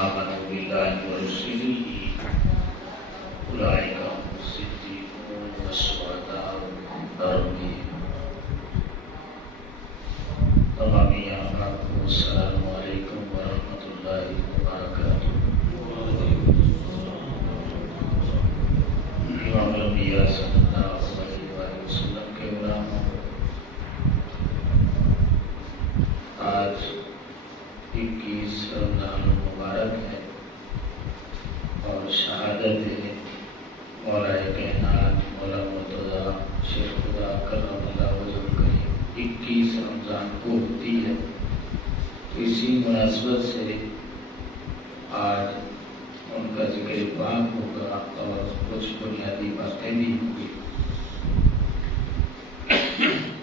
آمنوا بالله ورسله أولئك هم الصديقون والشهداء عند ربهم. تمامی آقا کو السلام علیکم ورحمۃ اللہ وبرکاتہ. امام الانبیاء صلی اللہ علیہ وآلہ وسلم کے غلاموں، آج 21 رمضان المبارک ہے اور شہادت مولا کائنات مولا مرتضیٰ شیخ خدا کرم اللہ وجہہ الکریم 21 رمضان کو ہوتی ہے. تو اسی مناسبت سے آج ان کا ذکر پاک ہوگا اور کچھ بنیادی باتیں بھی ہوں گی.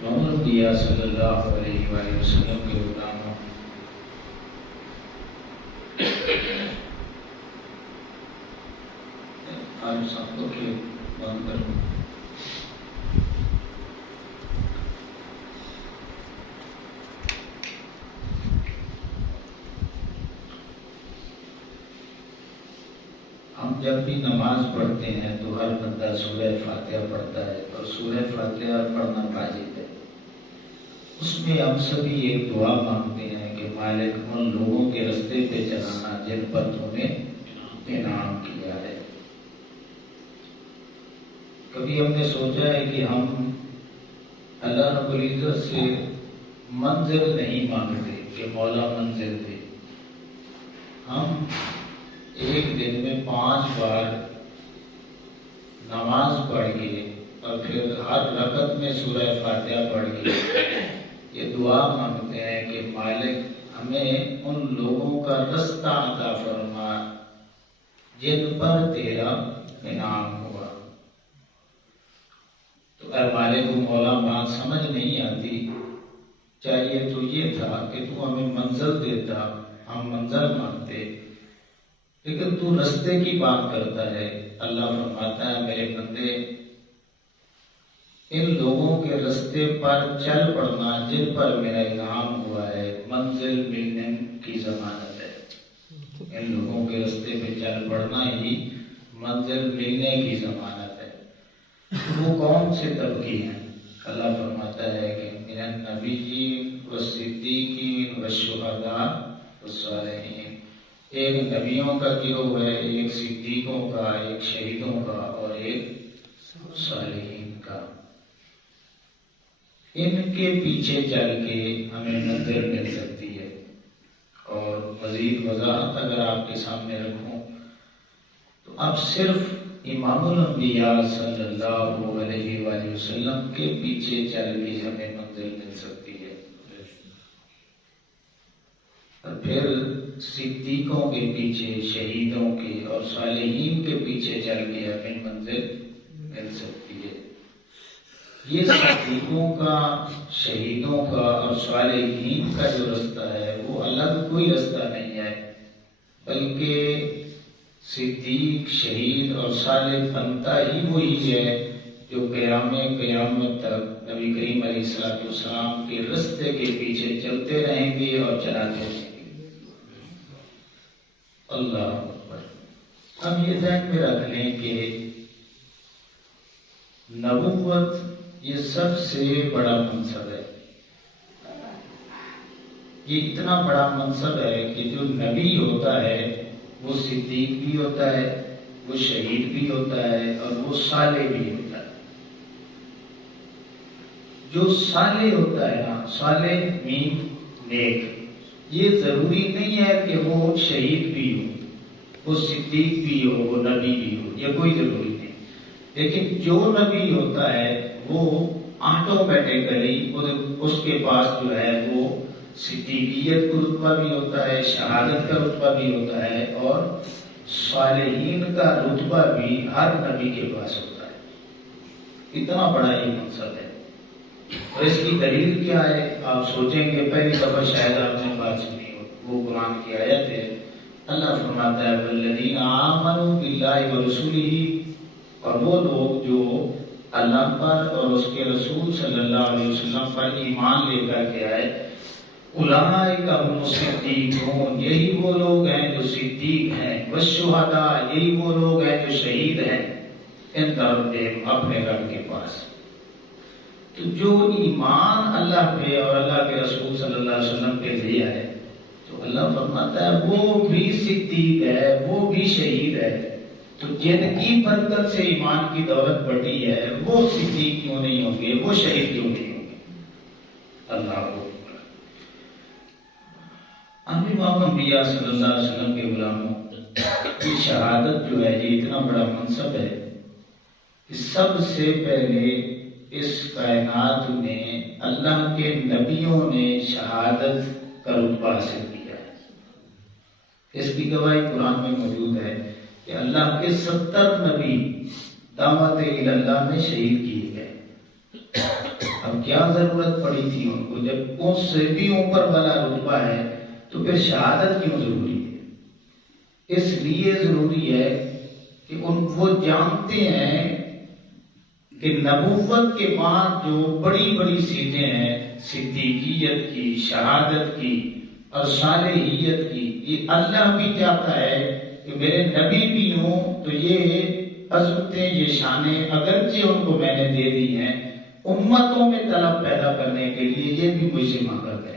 محمد الانبیاء صلی اللہ علیہ وآلہ وسلم کے غلاموں، آپ سب کو کہ بند کروں. ہم جب بھی نماز پڑھتے ہیں تو ہر بندہ سورہ فاتحہ پڑھتا ہے اور سورہ فاتحہ پڑھنا واجب ہے. اس میں ہم سبھی ایک دعا مانگتے ہیں کہ مالک ان لوگوں کے رستے پہ چلانا جن پر تو نے انعام کیا ہے. کبھی ہم نے سوچا ہے کہ ہم اللہ رب العزت سے منزل نہیں مانگتے کہ مولا منزل دے. ہم ایک دن میں 5 بار نماز پڑھ کے اور پھر ہر رکعت میں سورہ فاتحہ پڑھ کے یہ دعا مانگتے ہیں کہ مالک ہمیں ان لوگوں کا رستہ عطا فرما جن پر تیرا انعام ہوا. تو اے مالک و مولا بات سمجھ نہیں آتی، چاہیے تو یہ تھا کہ تو ہمیں منزل دیتا، ہم منزل مانگتے، لیکن تو رستے کی بات کرتا ہے. اللہ فرماتا ہے میرے بندے ان لوگوں کے رستے پر چل پڑنا جن پر میرا انعام ہوا ہے، منزل ملنے کی ضمانت ہے. ان لوگوں کے رستے پہ چل پڑنا ہی منزل ملنے کی ضمانت ہے. وہ کون سے طبقے ہیں؟ اللہ فرماتا ہے کہ من النبیین والصدیقین والشہداء والصالحین. ایک نبیوں کا گروہ ہے، ایک صدیقوں کا، ایک شہیدوں کا اور ایک صالحین کا. ان کے پیچھے چل کے ہمیں منزل مل سکتی ہے. اور مزید وضاحت اگر آپ کے سامنے رکھوں تو اب صرف امام الانبیاء صلی اللہ علیہ وآلہ وسلم کے پیچھے چل کے ہمیں منزل مل سکتی ہے. اور پھر صدیقوں کے پیچھے، شہیدوں کے اور صالحین کے پیچھے چل کے ہمیں منزل مل سکتی ہے. یہ صدیقوں کا، شہیدوں کا اور صالحین کا جو رستہ ہے وہ الگ کوئی رستہ نہیں ہے، بلکہ صدیق، شہید اور صالح بنتا ہی وہی ہے جو قیامت تک نبی کریم علیہ السلام کے رستے کے پیچھے چلتے رہیں گے اور چلاتے رہیں گے. اللہ اکبر. اب یہ ذہن میں رکھ لیں کہ نبوت یہ سب سے بڑا منصب ہے. یہ اتنا بڑا منصب ہے کہ جو نبی ہوتا ہے وہ صدیق بھی ہوتا ہے، وہ شہید بھی ہوتا ہے اور وہ صالح بھی ہوتا ہے. جو صالح ہوتا ہے نا، صالح مین نیک، یہ ضروری نہیں ہے کہ وہ شہید بھی ہو، وہ صدیق بھی ہو، وہ نبی بھی ہو، یہ کوئی ضروری نہیں. لیکن جو نبی ہوتا ہے وہ آٹومیٹیکلی اس کے پاس جو ہے وہ صدیقیت کا رتبہ بھی ہوتا ہے، شہادت کا رتبہ بھی ہوتا ہے اور صالحین کا رتبہ بھی ہر نبی کے پاس ہوتا ہے. اتنا بڑا یہ منصب ہے. اور اس کی دلیل کیا ہے؟ آپ سوچیں گے پہلی دفعہ شاید آپ نے بات سنی ہو، وہ قرآن کی آیت ہے. اللہ فرماتا ہے والذین آمنوا باللہ ورسولہ، اور وہ لوگ جو اللہ پر اور اس کے رسول صلی اللہ علیہ وسلم پر ایمان لے کر کے آئے، اولئک هم الصدیقون، یہی وہ لوگ ہیں جو صدیق ہیں، والشہداء یہی وہ لوگ ہیں جو شہید ہیں، عند ربہم اپنے رب کے پاس۔ تو جو ایمان اللہ پہ اور اللہ کے رسول صلی اللہ علیہ وسلم پہ لے آئے، تو اللہ فرماتا ہے وہ بھی صدیق ہے، وہ بھی شہید ہے۔ تو جن کی برکت سے ایمان کی دولت بڑھی ہے، وہ صدیق کیوں نہیں ہوں گے، وہ شہید کیوں نہیں ہوں گے؟ اللہ کو امام انبیاء صلی اللہ علیہ وسلم کے غلاموں کی شہادت جو ہے یہ اتنا بڑا منصب ہے کہ سب سے پہلے اس کائنات میں اللہ کے نبیوں نے شہادت کا رتبہ حاصل کیا ہے۔ اس کی گواہی قرآن میں موجود ہے کہ اللہ کے 70 نبی دعوت اللہ میں شہید کیے گئے۔ اب کیا ضرورت پڑی تھی ان کو، جب اس سے بھی اوپر والا رتبہ ہے تو پھر شہادت کیوں ضروری ہے؟ اس لیے ضروری ہے کہ وہ جانتے ہیں کہ نبوت کے بعد جو بڑی بڑی سیٹیں ہیں، صدیقیت کی، شہادت کی اور صالحیت کی، یہ اللہ بھی چاہتا ہے کہ میرے نبی بھی ہوں تو یہ عظمتیں، یہ شانیں اگرچہ ان کو میں نے دے دی ہیں، امتوں میں طلب پیدا کرنے کے لیے یہ بھی مجھ سے مانگا کریں۔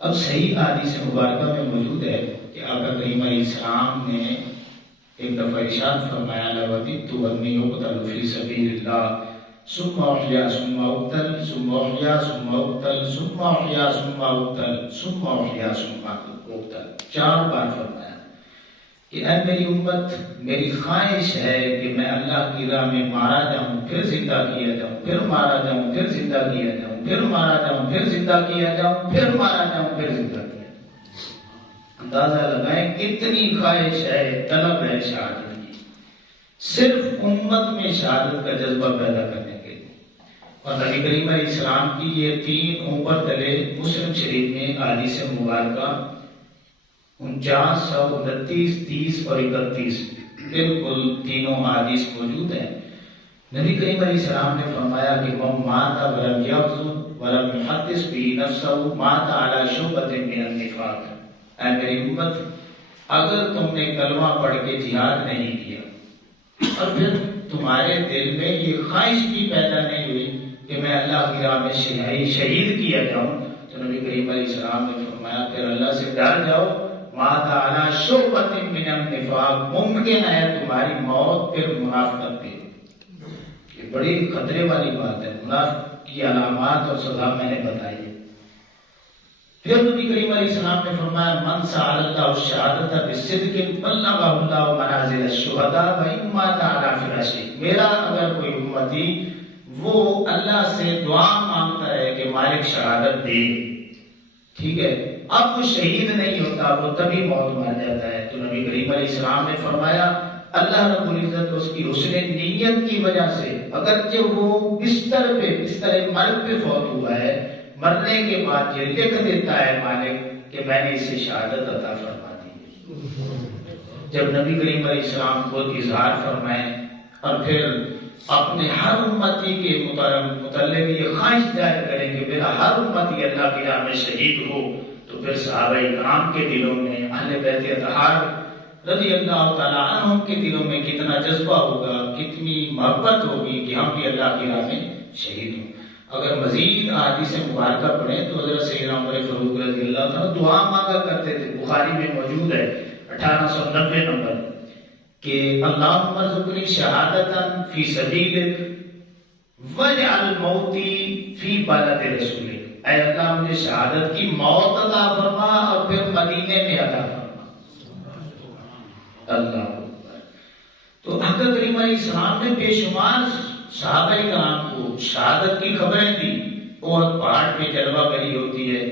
اب صحیح حدیث مبارکہ میں موجود ہے کہ آقا کریم علیہ السلام نے ایک دفعہ ارشاد فرمایا لوددت انی اقتل فی سبیل اللہ ثم احیا ثم اقتل ثم احیا ثم اقتل ثم احیا ثم اقتل ثم احیا ثم اقتل، 4 بار فرمایا کہ اے میری امت، میری خواہش ہے کہ میں اللہ کی راہ میں مارا جاؤں، پھر زندہ کیا جاؤں، پھر مارا جاؤں، پھر زندہ کیا جاؤں، پھر مارا جاؤں، پھر زندہ کیا جاؤں، پھر مارا جاؤں، پھر زندہ کیا جاؤں۔ اندازہ لگائیں کتنی خواہش ہے، طلب ہے شہادت کی، صرف امت میں شہادت کا جذبہ پیدا کرنے کے لیے۔ اور نبی کریم علیہ السلام کی یہ 3 اوپر تلے مسلم شریف میں حدیث مبارکہ 49, 29, 30 اور 31 بالکل تینوں حدیث موجود ہیں۔ نبی کریم علیہ السلام نے فرمایا کہ من مات ولم یغزو ولم یحدث به نفسه مات علی شعبۃ من النفاق۔ اے میری امت، اگر تم نے کلمہ پڑھ کے جہاد نہیں کیا اور پھر تمہارے دل میں یہ خواہش بھی پیدا نہیں ہوئی کہ میں اللہ کی راہ میں شہید کیا جاؤں، تو نبی کریم علیہ السلام نے فرمایا پھر اللہ سے ڈر جاؤ، مات علی شعبۃ من النفاق، ممکن ہے تمہاری موت پھر منافقت پہ۔ یہ بڑی خطرے والی بات ہے، منافق کی علامات اور سزا میں نے بتائی ہے۔ پھر نبی کریم علیہ السلام نے فرمایا من سأل اللہ الشہادۃ بصدق بلغہ اللہ منازل الشہداء وإن مات علی فراشہ۔ میرا اگر کوئی امتی وہ اللہ سے دعا مانگتا ہے کہ مالک شہادت دے، ٹھیک ہے، اب وہ شہید نہیں ہوتا، وہ تبھی موت مر جاتا ہے، تو نبی کریم علیہ السلام نے فرمایا اللہ رب العزت اس کی حسن نیت کی وجہ سے اگرچہ وہ بستر مرگ پہ فوت ہوا ہے، مرنے کے بعد یہ لکھ دیتا ہے مالک کہ میں نے اسے شہادت عطا فرما دی۔ جب نبی کریم علیہ السلام خود اظہار فرمائیں اور پھر اپنے ہر امتی کے متعلق یہ خواہش ظاہر کریں کہ میرا ہر امتی اللہ کی راہ میں شہید ہو، تو پھر صحابہ کرام کے دلوں میں، اہل بیت اطہار رضی اللہ تعالیٰ عنہم کے دلوں میں کتنا جذبہ ہوگا، کتنی محبت ہوگی کہ ہم بھی اللہ کی راہ میں شہید ہوں۔ اگر مزید احادیث مبارکہ پڑھیں تو حضرت سیدنا عمر فاروق رضی اللہ تعالیٰ دعا مانگا کرتے تھے، بخاری میں موجود ہے 1890 نمبر، کہ اللہم ارزقنی شہادتا فی سبیلک واجعل موتی فی بلد رسولک۔ اے اللہ مجھے شہادت کی موت عطا فرما اور پھر مدینے میں عطا فرما۔ اللہ اکبر۔ تو آقا کریم علیہ السلام نے بے شمار صحابہ کرام کو شہادت کی خبریں دی۔ بہت پہاڑ پہ جلوہ گری ہوتی ہے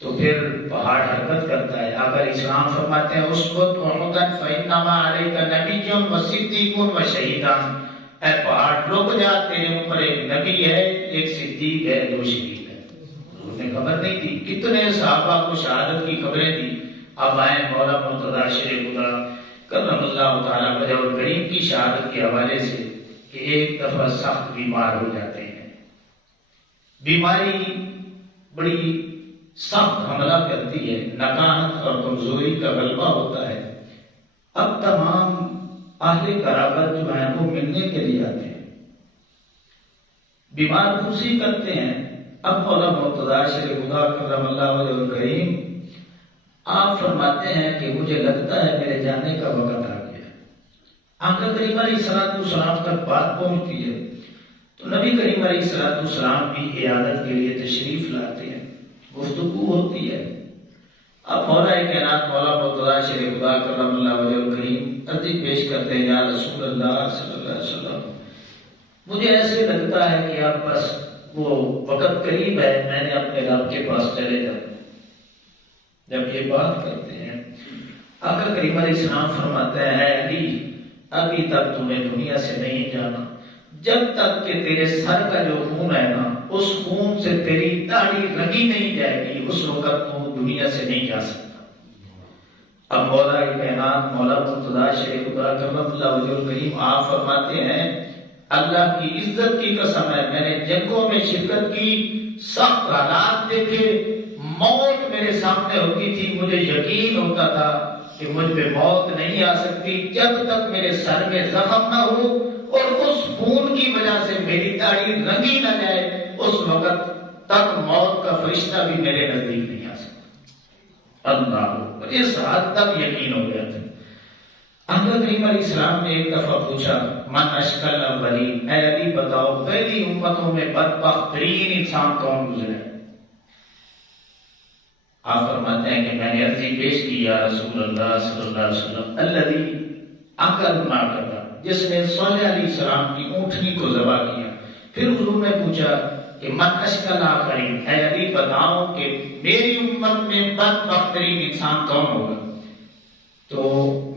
تو پھر پہاڑ حرکت کرتا ہے، آقا علیہ السلام فرماتے ہیں اسقط احدا فانما علیک نبی وصدیق وشہیدان۔ اے پہاڑ رک جا، تیرے اوپر ایک نبی ہے، ایک صدیق ہے، 2 شہید ہیں۔ انہیں خبر نہیں تھی، کتنے صحابہ کو شہادت کی خبریں دی۔ اب آئے مولا مرتضیٰ شیر خدا کرم اللہ تعالیٰ وجہ الکریم کی شہادت کے حوالے سے کہ ایک دفعہ سخت بیمار ہو جاتے ہیں، بیماری بڑی سخت حملہ کرتی ہے، نکاحت اور کمزوری کا غلبہ ہوتا ہے، اب تمام اہل قرابت جو ہیں وہ ملنے کے لیے آتے ہیں، بیمار پرسی کرتے ہیں۔ اب مولا مرتضیٰ شیر خدا کرم اللہ وجہ الکریم آپ فرماتے ہیں کہ مجھے لگتا ہے میرے جانے کا وقت آ گیا۔ آقا کریم علیہ السلام تک بات پہنچتی ہے تو نبی کریم علیہ السلام بھی عیادت کے لیے تشریف لاتے ہیں، گفتگو ہوتی ہے۔ اب مولا کائنات مولا مرتضیٰ شیر خدا کرم اللہ وجہ الکریم عرضی پیش کرتے ہیں، یا رسول اللہ صلی اللہ علیہ وسلم، مجھے ایسے لگتا ہے کہ اب بس وہ وقت قریب ہے، میں نے اپنے رب کے پاس چلے جانا۔ جب یہ بات کرتے ہیں آقا کریم علیہ السلام فرماتے ہیں، علی ابھی تک تمہیں دنیا سے نہیں جانا، جب تک کہ تیرے سر کا جو خون ہے نا اس خون سے تیری داڑھی رنگی نہیں جائے گی، اس وقت تو دنیا سے نہیں جا سکتا۔ اب مولا کائنات مولا مرتضیٰ شیر خدا کرم اللہ وجہ الکریم آپ فرماتے ہیں، اللہ کی عزت کی قسم ہے میں نے جنگوں میں شرکت کی، سخت حالات دیکھے، موت میرے سامنے ہوتی تھی، مجھے یقین ہوتا تھا کہ مجھ پہ موت نہیں آ سکتی جب تک میرے سر میں زخم نہ ہو اور اس خون کی وجہ سے میری داڑھی رنگی نہ جائے، اس وقت تک موت کا فرشتہ بھی میرے نزدیک نہیں آ سکتا۔ اللہ، اس حد تک یقین ہو گیا تھا۔ آقا کریم علیہ السلام نے ایک دفعہ پوچھا، من اشکل الاولین، اے علی بتاؤ پہلی امتوں میں بدبخت ترین انسان کون گزرا ہے؟ آپ فرماتے ہیں کہ میں نے عرضی پیش کی، یا رسول اللہ صلی اللہ علیہ وسلم، الذی عقل ما کرا، جس نے صالح علیہ السلام کی اونٹنی کو ذبح کیا۔ پھر حضور نے پوچھا کہ من اشکل آخرین، اے علی بتاؤ کہ میری امت میں بدبخت ترین انسان کون ہوگا؟ تو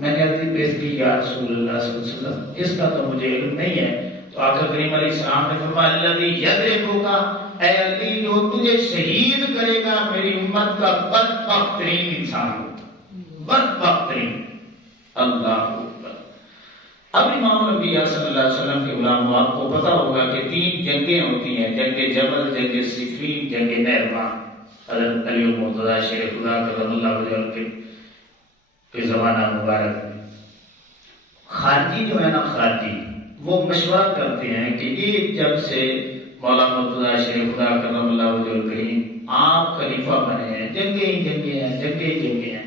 میں نے عرضی پیش کی، یا رسول اللہ صلی اللہ علیہ وسلم اس کا تو مجھے علم نہیں ہے۔ تو آقا کریم علیہ السلام نے فرمایا، الذی یدرکک، اے علی جو تجھے شہید کرے گا میری امت کا بدبخت ترین انسان ہوگا، بدبخت ترین۔ اللہ اکبر۔ اب امام الانبیاء صلی اللہ علیہ وسلم کے غلام، آپ کو پتا ہوگا کہ 3 جنگیں ہوتی ہیں، جنگ جبل، جنگ صفین، جنگ نہروان۔ حضرت علی مرتضیٰ شیر خدا کرم اللہ وجہ کے زمانہ مبارک میں خارجی جو ہے نا، خارجی وہ مشورہ کرتے ہیں کہ یہ جب سے مولا مرتضیٰ شیر خدا کرم اللہ وجہ الکریم آپ خلیفہ بنے ہیں، جنگیں ہی جنگیں ہیں، جنگیں ہی جنگیں ہیں،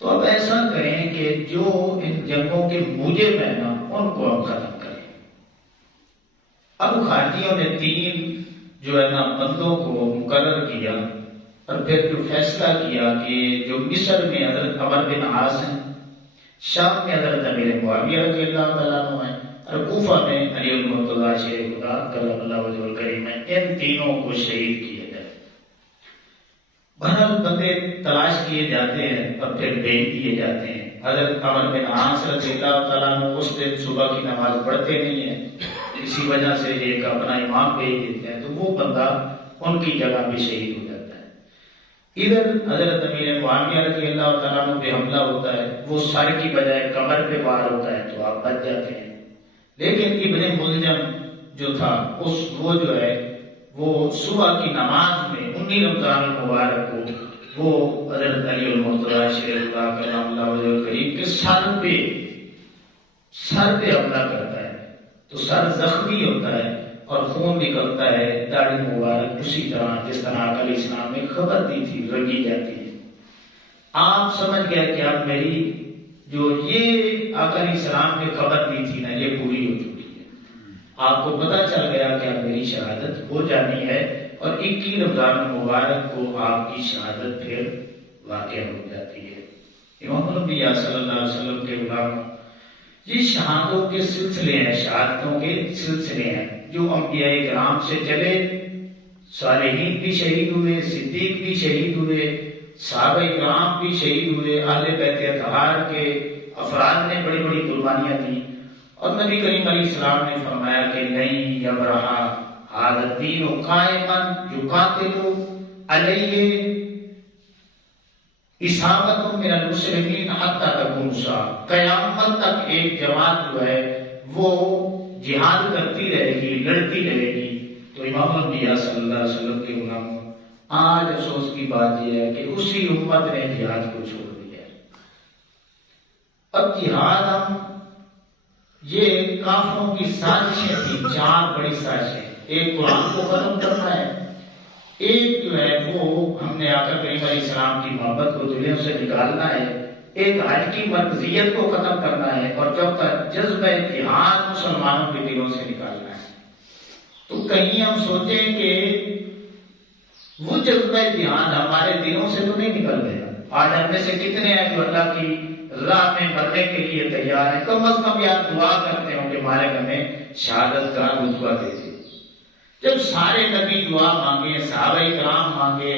تو اب ایسا کریں کہ جو ان جنگوں کے موجب ہیں نا ان کو اب ختم کریں۔ اب خارجیوں نے 3 جو ہے نا بندوں کو مقرر کیا اور پھر جو فیصلہ کیا کہ جو مصر میں حضرت عمر بن عاص ہیں، شام میں حضرت امیر معاویہ رضی اللہ تعالیٰ عنہ ہیں، اور کوفہ میں علی المرتضیٰ شیر خدا کرم اللہ وجہ الکریم ہیں، ان تینوں کو شہید کیا جائے۔ بہرحال بندے تلاش کیے جاتے ہیں اور پھر بھیج دیے جاتے ہیں۔ حضرت عمر بن عاص رضی اللہ تعالیٰ عنہ اس دن صبح کی نماز پڑھتے نہیں ہیں، اسی وجہ سے ایک اپنا امام بھیج دیتے ہیں، تو وہ بندہ ان کی جگہ بھی شہید ہو جاتا ہے۔ ادھر حضرت امیر معاویہ رضی اللہ تعالیٰ عنہ پہ حملہ ہوتا ہے، وہ سر کی بجائے کمر پہ وار ہوتا ہے تو آپ بچ جاتے ہیں۔ لیکن ابن ملجم جو تھا وہ جو ہے وہ صبح کی نماز میں 19 رمضان المبارک کو وہ حضرت علی المرتضیٰ شیر خدا کرم اللہ وجہ الکریم کے سر پہ حملہ کرتا ہے، تو سر زخمی ہوتا ہے اور خون نکلتا ہے، داڑھی مبارک اسی طرح جس طرح آقا علیہ السلام نے خبر دی تھی رنگی جاتی ہے۔ آپ سمجھ گئے کہ اب میری جو یہ آقا علیہ السلام نے خبر دی تھی نا یہ پوری ہو چکی ہے۔ آپ کو پتہ چل گیا کہ اب میری شہادت ہو جانی ہے، اور 21 رمضان مبارک کو آپ کی شہادت پھر واقع ہو جاتی ہے۔ امام الانبیاء صلی اللہ علیہ وسلم کے غلام، یہ شہادتوں کے سلسلے ہیں، شہادتوں کے سلسلے ہیں جو انبیاء کرام سے چلے۔ صالحین بھی شہید ہوئے، صدیق بھی شہید ہوئے، صحابہ کرام بھی شہید ہوئے، اہل بیت اطہار کے افراد نے بڑی بڑی قربانیاں دی، اور نبی کریم علیہ السلام نے فرمایا کہ نہیں یبرح ھذا الدین قائما یقاتل علیہ اصابت من المسلمین حتی تقوم الساعہ، قیامت تک ایک جماعت جو ہے وہ جہاد کرتی رہے گی، لڑتی رہے گی۔ تو امام الانبیاء صلی اللہ علیہ وسلم کے غلاموں، آج افسوس کی بات یہ ہے کہ اسی امت نے جہاد کو چھوڑ دیا ہے۔ اب جہاد ہم یہ کافروں کی سازشیں تھی، 4 بڑی سازشیں، ایک قرآن کو ختم کرنا ہے، ایک جو ہے وہ ہم نے آقا کریم علیہ السلام کی محبت کو دلوں سے نکالنا ہے، ایک حج کی مرکزیت کو ختم کرنا ہے، اور چوتھا جذبہ جہاد مسلمانوں کے دلوں سے نکالنا ہے۔ تو کہیں ہم سوچیں کہ وہ جذبہ جہاد ہمارے دلوں سے تو نہیں نکل گیا۔ آج ہم میں سے کتنے ہیں جو اللہ کی راہ میں مرنے کے لیے تیار ہیں؟ کم از کم یار دعا کرتے ہوں کہ مالک ہمیں شہادت کا رتبہ دے دے۔ جب سارے نبی دعا مانگے، صحابہ کرام مانگے،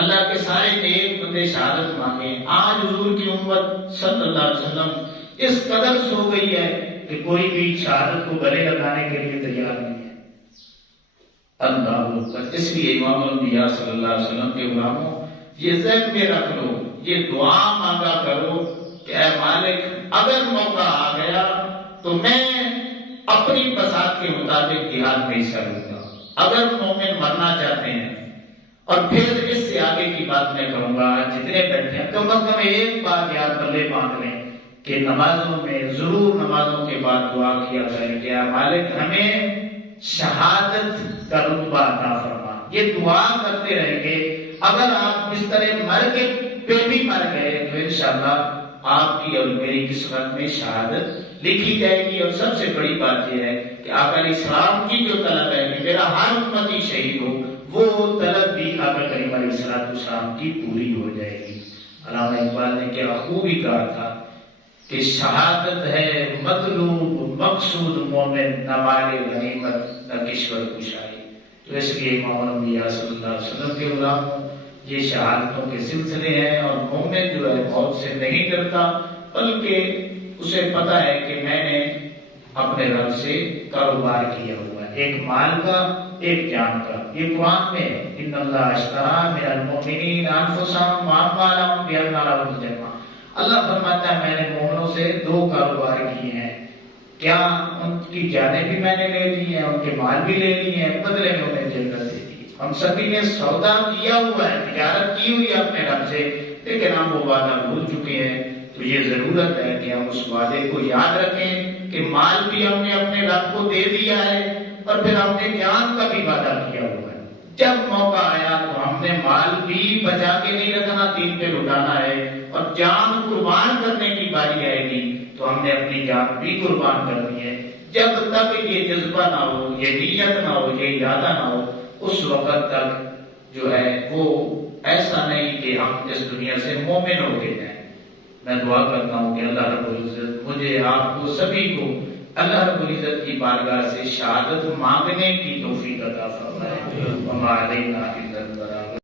اللہ کے سارے نیک بندے شہادت مانگے، آج حضور کی امت صلی اللہ علیہ وسلم اس قدر سو گئی ہے کہ کوئی بھی شہادت کو گلے لگانے کے لیے تیار نہیں ہے۔ اللہ اکبر۔ اس لیے امام الانبیاء صلی اللہ علیہ وسلم کے غلاموں، یہ ذہن میں رکھ لو، یہ دعا مانگا کرو کہ اے مالک اگر موقع آ گیا تو میں اپنی بساط کے مطابق جہاد میں حصہ لوں گا۔ اگر مومن مرنا چاہتے ہیں، اور پھر اس سے آگے کی بات میں کہوں گا، جتنے بیٹھے ہیں کم از کم ایک بات یاد بلے باندھ لیں کہ نمازوں میں ضرور نمازوں کے بعد دعا کیا کریں کہ اے مالک ہمیں شہادت کا رتبہ عطا فرما۔ یہ دعا کرتے رہیں گے، اگر آپ اس طرح مر کے پہ بھی مر گئے تو انشاءاللہ آپ کی اور میری قسمت میں شہادت لکھی جائے گی۔ اور سب سے بڑی بات یہ ہے کہ آقا علیہ السلام کی جو طلب ہے کہ میرا ہر امتی شہید ہو، وہ طلب بھی آقا کریم علیہ السلام کی پوری ہو جائے گی۔ علامہ اقبال نے کیا خوبی کہا تھا کہ شہادت ہے مطلوب مقصود مومن، نہ مال غنیمت نہ کشور کشائی۔ تو اس لیے امام الانبیاء صلی اللہ علیہ وسلم کے غلاموں، یہ شہادتوں کے سلسلے ہیں، اور مومن جو ہے موت سے نہیں ڈرتا، بلکہ اسے پتا ہے کہ میں نے اپنے رب سے کاروبار کیا ہوا ہے، ایک مال کا ایک جان کا۔ یہ قرآن میں ہے، ان اللہ اشتری من المؤمنین انفسهم واموالهم بان لهم الجنہ۔ اللہ فرماتا ہے میں نے مومنوں سے 2 کاروبار کیے ہیں، کیا ان کی جانیں بھی میں نے لے لی ہیں، ان کے مال بھی لے لیے ہیں، بدلے میں انہیں جنت دے دی۔ ہم سبھی نے سودا کیا ہوا ہے، تجارت کی ہوئی ہے اپنے رب سے، لیکن ہم وہ وعدہ بھول چکے ہیں۔ تو یہ ضرورت ہے کہ ہم اس وعدے کو یاد رکھیں کہ مال بھی ہم نے اپنے رب کو دے دیا ہے، اور پھر ہم نے جان کا بھی وعدہ کیا ہوا ہے۔ جب موقع آیا تو ہم نے مال بھی بچا کے نہیں رکھنا، دین پہ لٹانا ہے، اور جان قربان کرنے کی باری آئے گی تو ہم نے اپنی جان بھی قربان کرنی ہے۔ جب تک یہ جذبہ نہ ہو، یہ نیت نہ ہو، یہ ارادہ نہ ہو، اس وقت تک جو ہے وہ ایسا نہیں کہ ہم اس دنیا سے مومن ہو کے جائیں۔ میں دعا کرتا ہوں کہ اللہ رب العزت مجھے، آپ کو، سبھی کو اللہ رب العزت کی بارگاہ سے شہادت مانگنے کی توفیق عطا فرمائے۔ وما علینا الا البلاغ۔